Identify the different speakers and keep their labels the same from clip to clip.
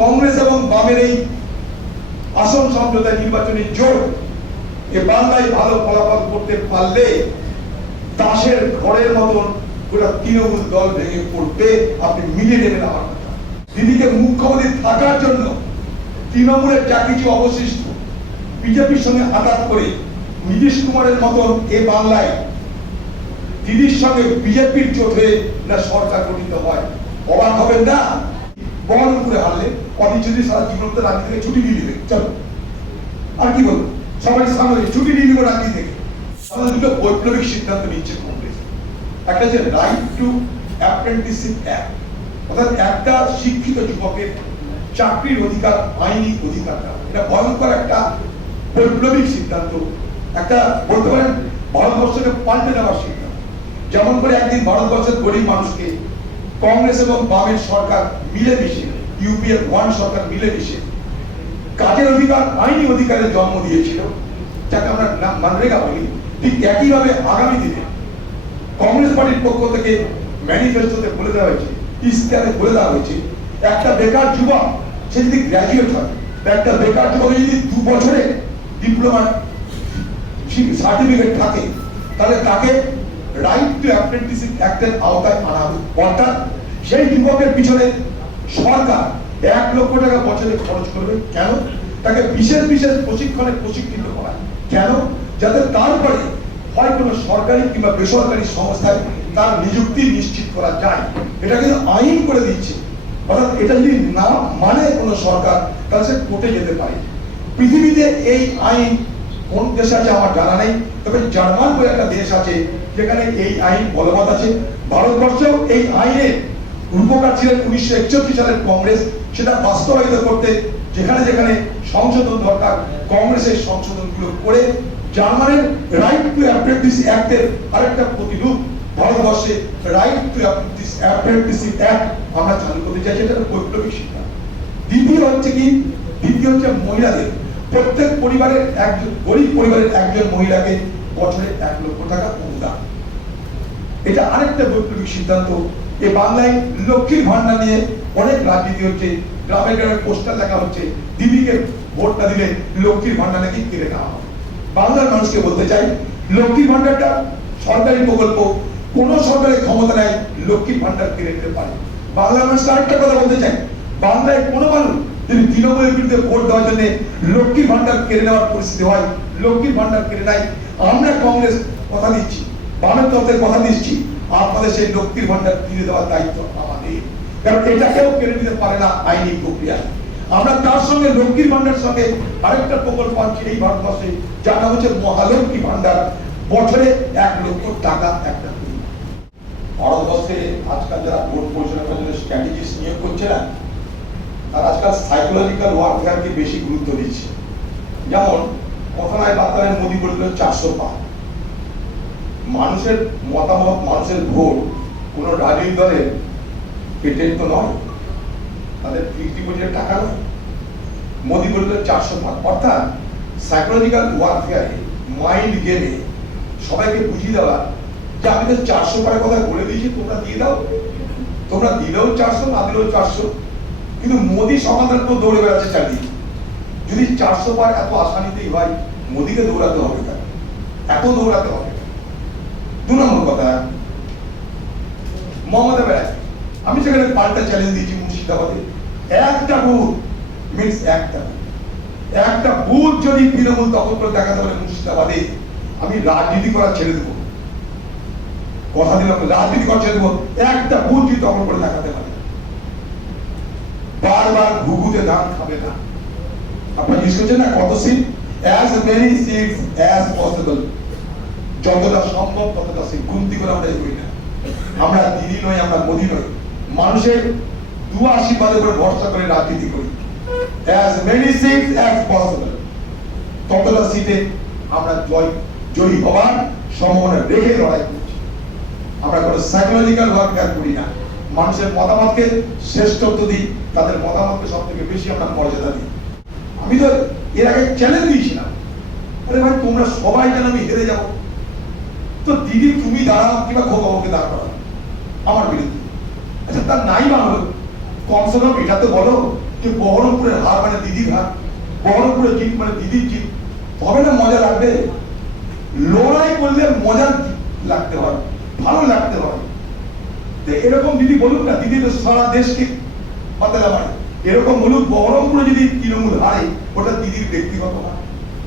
Speaker 1: কংগ্রেস এবং বামের এই আসন সমঝোতা নির্বাচনী জোট এ বাংলায় ভালো ফলাফল করতে পারলে দাসের ঘরের মতন গোটা তৃণমূল দল ভেঙে পড়বে। আপনি মিলিয়ে নেবেন আমার কথা। দিদিকে মুখ্যমন্ত্রী থাকার জন্য তৃণমূলের যা কিছু অবশিষ্ট বিজেপির সঙ্গে আঘাত করে নীতিশ কুমারের মতন এ বাংলায় দিদির সঙ্গে বিজেপির হয়ে না সরকার গঠিত হয়। অবাক হবেন না? বহরমপুরে হারলে সারা জীবন থেকে ছুটি দিয়ে দিবে, চলো। আর কি বলব? সবাই সামনে ছুটি দিব রাজনীতি থেকে। দুটো বৈপ্লবিক সিদ্ধান্ত নিচ্ছে কংগ্রেস। একটা যে রাইট টু অ্যাপ্রেন্টিসশিপ অ্যাক্ট অর্থাৎ একটা শিক্ষিত যুবকের চাকরির অধিকার, আইনি অধিকার দেওয়া এটা ভয়ঙ্কর একটা বৈপ্লবিক সিদ্ধান্ত। একটা বলতে পারেন, ভারতবর্ষকে পাল্টে দেওয়ার সিদ্ধান্ত। যেমন করে একদিন ভারতবর্ষের গরিব মানুষকে কংগ্রেস এবং বামের সরকার মিলেমিশে ইউপিএ ওয়ান সরকার মিলেমিশে কাজের অধিকার, আইনি অধিকারের জন্ম দিয়েছিল। যাকে আমরা মানরেগা বলি। ঠিক একইভাবে আগামী দিনে কংগ্রেস পার্টির পক্ষ থেকে ম্যানিফেস্টোতে বলে দেওয়া হয়েছে ইস্তাহারে বলে দেওয়া হয়েছে, একটা বেকার যুবক, সে যদি গ্র্যাজুয়েট হয় একটা বেকার যুবক যদি দু বছরে ডিপ্লোমা সার্টিফিকেট থাকে, তাহলে তাকে রাইট টু অ্যাপ্রেন্টিসশিপ অ্যাক্টের আওতায় আনা হবে। অর্থাৎ সেই যুবকের পিছনে সরকার এক লক্ষ টাকা বছরে খরচ করবে। কেন? তাকে বিশেষ বিশেষ প্রশিক্ষণে প্রশিক্ষিত করা। কেন? যাতে তারপরে হয় কোনো সরকারি কিংবা বেসরকারি সংস্থায় তার নিযুক্তি নিশ্চিত করা যায়। এটা কিন্তু আইন করে দিচ্ছে। অর্থাৎ এটা যদি না মানে কোনো সরকার, তাহলে সে কোর্টে যেতে পারে। পৃথিবীতে এই আইন কোন দেশে আছে আমার জানা নেই। তবে জার্মান বলে একটা দেশ আছে, যেখানে এই আইন বলবৎ আছে। ভারতবর্ষেও এই আইনের রূপকার ছিলেন উনিশশো একচল্লিশ সালের কংগ্রেস, সেটা বাস্তবায়িত করতে যেখানে যেখানে সংশোধন দরকার, কংগ্রেসের সংশোধনগুলো করে জার্মানের রাইট টু অ্যাপ্রেন্টিস অ্যাক্টের আরেকটা প্রতিরূপ, ভারতবর্ষে রাইট টু অ্যাপ্রেন্টিস অ্যাক্ট আমরা চালু করতে এটা একটা বৈপ্লবিক সিদ্ধান্ত দ্বিতীয় হচ্ছে কি? দ্বিতীয় হচ্ছে মহিলাদের। প্রত্যেক পরিবারের একজন, গরিব পরিবারের একজন মহিলাকে বছরে এক লক্ষ টাকা অনুদান। এটা আরেকটা বৈপ্লবিক সিদ্ধান্ত। এ বাংলায় লক্ষ্মীর ভান্ডার নিয়ে অনেক রাজনীতি হচ্ছে গ্রামে গ্রামে পোস্টার লেখা হচ্ছে দিদিকে ভোট দিলে লক্ষ্মীর ভান্ডার নাকি কেড়ে নেওয়া হবে। বাংলার মানুষকে বলতে চাই, লক্ষ্মীর ভান্ডারটা সরকারি প্রকল্প, কোন সরকারের ক্ষমতা নেই, লক্ষ্মীর ভান্ডার কেড়ে নিতে পারে। বাংলার মানুষকে আরেকটা কথা বলতে চাই, বাংলায় কোনো মানুষ যদি তৃণমূলের বিরুদ্ধে ভোট দেওয়ার জন্য লক্ষ্মীর ভান্ডার কেড়ে নেওয়ার পরিস্থিতি হয়, লক্ষ্মীর ভান্ডার কেড়ে নেয় আমরা কংগ্রেস কথা দিচ্ছি, বামের তরফের কথা দিচ্ছি আপনাদের সেই লক্ষ্মীর ভান্ডার ফিরে দেওয়ার দায়িত্ব আমাদের। কারণ এটা কেউ কেড়ে নিতে পারে না আইনি প্রক্রিয়া। আমরা তার সঙ্গে লক্ষ্মীর ভান্ডার সঙ্গে আরেকটা প্রকল্প আনছি এই ভারতবর্ষে। যার নাম হচ্ছে মহালক্ষ্মী ভান্ডার বছরে এক লক্ষ টাকা একটা ভারতবর্ষে আজকাল যারা ভোট পরিচালনা করার জন্য স্ট্র্যাটেজিস্ট নিয়োগ করছে না, তারা আজকাল সাইকোলজিক্যাল ওয়ারফেয়ারকে বেশি গুরুত্ব দিচ্ছে। যেমন, কথায় বার্তায় মোদী বলল চারশো পার মানুষের মতামত, মানুষের ভোট কোন রাজনৈতিক দলের পেটেন্ট তো নয়। তাদের ফিক্সড ডিপোজিটের টাকা নয়। মোদী বলল চারশো ভাগ। অর্থাৎ সাইকোলজিক্যাল ওয়ারফেয়ারে মাইন্ড গেমে সবাইকে বুঝিয়ে দেওয়া, যে আমি তো চারশো পারের কথা বলে দিয়েছি, তোমরা দিয়ে দাও। তোমরা দিলেও চারশো, না দিলেও চারশো। কিন্তু মোদী সমাধান তো দৌড়ে বেড়াচ্ছে চালিয়ে। যদি চারশো পার এত আসানিতেই হয়, মোদীকে দৌড়াতে হবে কেন? এত দৌড়াতে হবে? দু নম্বর কথা, মমতা ব্যানার্জি, আমি সেখানে পাল্টা চ্যালেঞ্জ দিয়েছি মুর্শিদাবাদে। একটা বুথ মিনস একটা একটা বুথ যদি তৃণমূল দখল করে দেখাতে পারে মুর্শিদাবাদে, আমি রাজনীতি করা ছেড়ে দেবো। কথা দিলাম, রাজনীতি করা ছেড়ে দেবো। একটা বুথ যদি দখল করে দেখাতে পারে। বারবার ঘুঘুতে ধান খাবে না। আপনারা জিজ্ঞেস করছেন না কত seat as many seats as possible যতটা সম্ভব ততটা সিট গুনতি করে আমরা এগোই না। আমরা দিদি নই, আমরা মোদি নই। মানুষের দু আশীর্বাদের উপরে ভরসা করে রাজনীতি করি। As many seats as possible ততটা সিটে আমরা জয়, জয়ী হবার সম্ভাবনা রেখে লড়াই করছি। আমরা কোনো সাইকোলজিক্যাল ওয়ার্কআউট করি না। মানুষের মতামতকে শ্রেষ্ঠত্ব দিই তাদের মতামতকে সব থেকে বেশি আমরা মর্যাদা দিই। আমি তো এর আগে চ্যালেঞ্জ দিয়েছিলাম। আরে ভাই, তোমরা সবাই যেন আমি হেরে যাব। তো দিদি, তুমি দাঁড়াও, কিংবা খোকাবুকে দাঁড় করাও। আমার বিরুদ্ধে। আচ্ছা তার নাই বা হলো? কমসে কম এটা তো বলো যে বহরমপুরের হার মানে দিদির হার। বহরমপুরের জিত মানে দিদির জিত। হবে না মজা লাগবে? লড়াই করলে মজা লাগতে হয়, ভালো লাগতে হয়। তো এরকম দিদি বলুন না, দিদি তো সারা দেশকে পাতলা মারে। এরকম বলুন বহরমপুরে যদি তৃণমূল হারে, ওটা দিদির ব্যক্তিগত হার।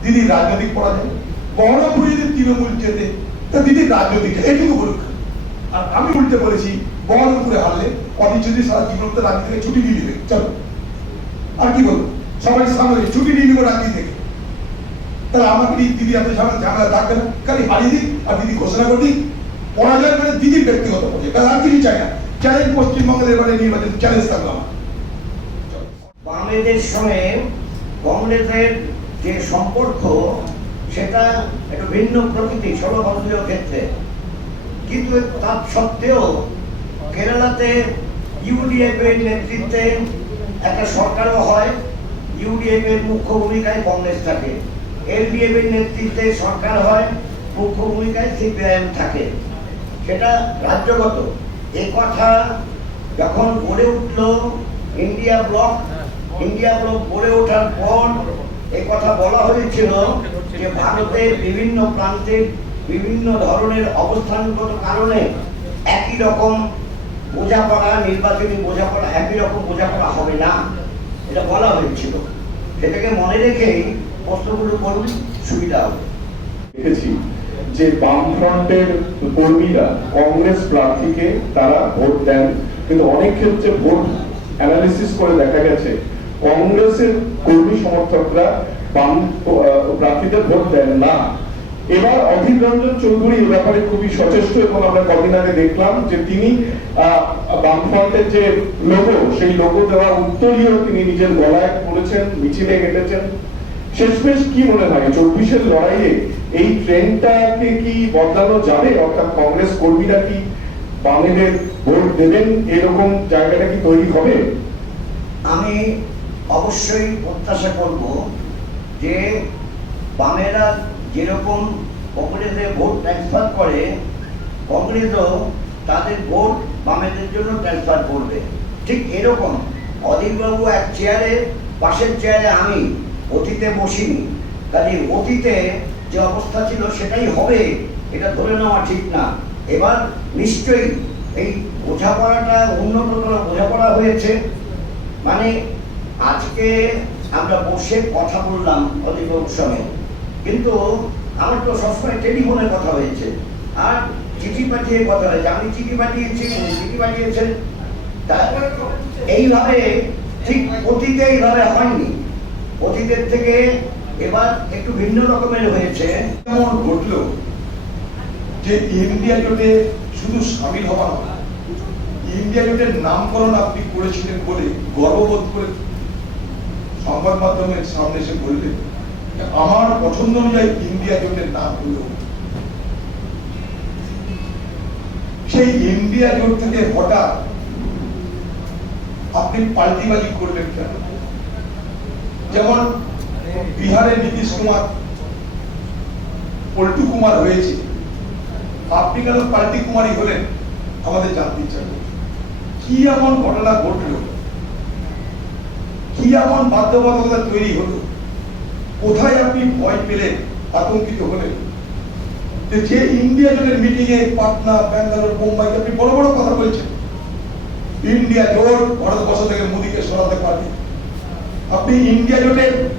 Speaker 1: দিদির রাজনৈতিক পরাজয়। বহরমপুরে যদি তৃণমূল জেতে তা দিদির রাজনৈতিক এটুকু বলুক আর আমি উল্টে বলেছি বহরমপুরে হারলে অধীর যদি সারা জীবন তো রাজনীতি থেকে ছুটি নিয়ে নেবে। চলো। আর কি বলব? সবাই সামনে ছুটি নিয়ে নেব রাজনীতি থেকে। তাহলে আমাকে দিদি দিদি এত ঝামেলা ঝামেলা থাকবে না। খালি হারিয়ে দিক আর দিদি ঘোষণা করে দিক। পরাজয় মানে দিদির ব্যক্তিগত পর্যায়ে আর কিছু চাই না। চ্যালেঞ্জ পশ্চিমবঙ্গের এবারে নির্বাচন চ্যালেঞ্জ থাকল আমার।
Speaker 2: বামেদের সঙ্গে কংগ্রেসের যে সম্পর্ক সেটা একটু ভিন্ন প্রকৃতি, সর্বভারতীয় ক্ষেত্রে। কিন্তু তা সত্ত্বেও কেরালাতে ইউডিএফ এর নেতৃত্বে একটা সরকারও হয় ইউডিএফ এর মুখ্য ভূমিকায় কংগ্রেস থাকে। এলডিএফ এর নেতৃত্বে সরকার হয়, মুখ্য ভূমিকায় সিপিআইএম থাকে। সেটা রাজ্যগত। এই কথা যখন গড়ে উঠল, ইন্ডিয়া ব্লক ইন্ডিয়া ব্লক গড়ে ওঠার পর কথা বলা হয়েছিল যে ভারতের বিভিন্ন প্রান্তে বিভিন্ন ধরনের অবস্থানগত কারণে একই রকম বোঝাপড়া, নির্বাচনী বোঝাপড়া, একই রকম বোঝাপড়া হবে না। এটা বলা হয়েছিল। সেটাকে মনে রেখেই প্রশ্নগুলো করুন, সুবিধা হবে।
Speaker 3: দেখেছি যে বামফ্রন্টের কর্মীরা, কংগ্রেস প্রার্থীকে তারা ভোট দেন। কিন্তু অনেক ক্ষেত্রে ভোট অ্যানালিসিস করে দেখা গেছে কংগ্রেসের কর্মী সমর্থকরা প্রার্থীদের ভোট দেন না। এবার অধীর রঞ্জন চৌধুরী এ ব্যাপারে খুবই সচেষ্ট এবং আমরা কদিন আগে দেখলাম যে তিনি বামফ্রন্টের যে লোগো, সেই লোগো দেওয়ার উত্তরীয় তিনি নিজের গলায় মিছিলে শেষমেশ কি মনে হয়, চব্বিশের লড়াইয়ে এই ট্রেনটাকে কি বদলানো যাবে? অর্থাৎ কংগ্রেস কর্মীরা কি বামেদের ভোট দেবেন? এরকম জায়গাটা কি তৈরি হবে?
Speaker 2: আমি অবশ্যই প্রত্যাশা করব যে বামেরা যেরকম কংগ্রেসে ভোট ট্রান্সফার করে, কংগ্রেসও তাদের ভোট বামেদের জন্য ট্রান্সফার করবে। ঠিক এরকম অধীরবাবু এক চেয়ারে পাশের চেয়ারে আমি, অতীতে বসিনি। কাজে অতীতে যে অবস্থা ছিল সেটাই হবে, এটা ধরে নেওয়া ঠিক না। এবার নিশ্চয়ই এই বোঝাপড়াটা উন্নততর বোঝাপড়া হয়েছে। মানে আজকে আমরা বসে কথা বললাম অধিবাবুর সঙ্গে কিন্তু আমার তো সবসময় টেলিফোনে কথা হয়েছে। আর চিঠি পাঠিয়ে কথা হয়েছে। আমি চিঠি পাঠিয়েছি চিঠি পাঠিয়েছেন। এইভাবে ঠিক অতীতে এইভাবে হয়নি। অতীতের থেকে এবার একটু ভিন্ন রকমের হয়েছে।
Speaker 1: যেমন ঘটলো? যে ইন্ডিয়া জোটে শুধু সামিল হওয়া ইন্ডিয়া জোটের নামকরণ আপনি করেছিলেন বলে গর্ববোধ করে সংবাদ মাধ্যমের সামনে এসে বললেন আমার পছন্দ অনুযায়ী ইন্ডিয়া জোটের নাম হলো। সেই ইন্ডিয়া জোট থেকে হঠাৎ আপনি পাল্টিবাজি করলেন কেন? যেমন বিহারের নীতিশ কুমার, পল্টু কুমার হয়েছে। আপনি কেন পাল্টি কুমারী হলেন? আমাদের জানতে করে। কি এমন ঘটনা ঘটলো? বাধ্যবাধকতা তৈরি কোথায় আপনি ভয় পেলেন, আতঙ্কিত হলেন? যে ইন্ডিয়া জোটের মিটিং এ পাটনা, ব্যাঙ্গালোর মুম্বাইতে আপনি বড় বড় কথা ইন্ডিয়া জোট ভারতবর্ষ থেকে মোদীকে সরাতে পারবে। আপনি ইন্ডিয়া জোটের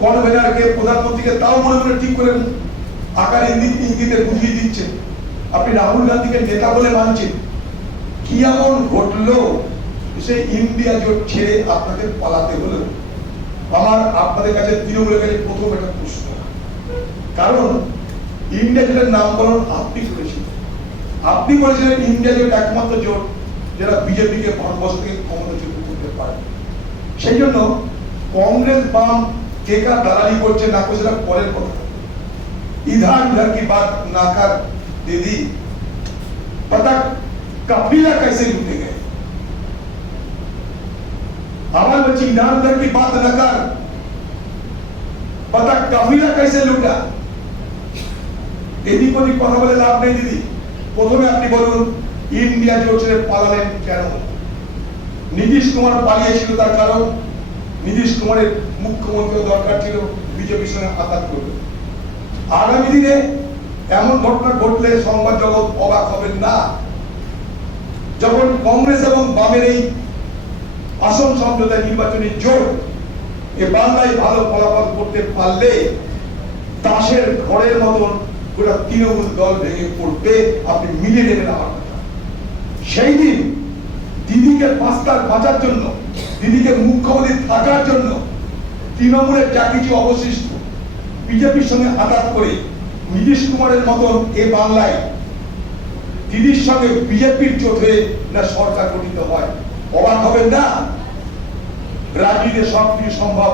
Speaker 1: কনভেনারকে প্রধানমন্ত্রীকে তাও মনে মনে ঠিক করে আকার ইঙ্গিতে বুঝিয়ে দিচ্ছেন। আপনি রাহুল গান্ধীকে নেতা বলে মানছেন। কি এমন ঘটলো? সে ইন্ডিয়া জোট ছেড়ে আপনাদের পালাতে হলো। আমার আপনাদের কাছে তৃণমূলের কাছে প্রথম একটা প্রশ্ন। কারণ ইন্ডিয়া জোটের নামকরণ আপনি করেছিলেন আপনি বলেছিলেন ইন্ডিয়া জোট একমাত্র জোট যারা বিজেপিকে ভারতবর্ষ থেকে ক্ষমতাচ্যুত করতে পারে। সেই জন্য কংগ্রেস বাম কে কার দালালি করছে না করছে সেটা পরের কথা। ইধার উধার কি বাত না কার, দিদি? পতা কাফিলা কাইসে লুটে গেছে आवाज बच्ची इधर उधर की बात न कर पता कबीला कैसे लूटा এদিক ওদিক কথা বলে লাভ নেই দিদি প্রথমে আপনি বলুন ইন্ডিয়া জোট ছেড়ে পালালেন কেন নীতিশ কুমার পালিয়েছিল তার কারণ নীতিশ কুমারের মুখ্যমন্ত্রী দরকার ছিল বিজেপির সঙ্গে আঘাত করবে আগামী দিনে এমন ঘটনা ঘটলে সংবাদ জগৎ অবাক হবেন না যখন কংগ্রেস এবং বামের এই আসন সমঝোতা নির্বাচনী জোট এ বাংলায় ভালো ফলাফল করতে পারলে দাসের ঘরের মতন গোটা তৃণমূল দল ভেঙে পড়বে, আপনি মিলিয়ে নেবেন আমার কথা। সেই দিন দিদিকে পাঁচটার বাঁচার জন্য, দিদিকে মুখ্যমন্ত্রী থাকার জন্য তৃণমূলের যা কিছু অবশিষ্ট বিজেপির সঙ্গে আঘাত করে নীতিশ কুমারের মতন এ বাংলায় দিদির সঙ্গে বিজেপির হয়ে না সরকার গঠিত হয়। অবাক হবেন না? রাজনীতি সবকিছু সম্ভব।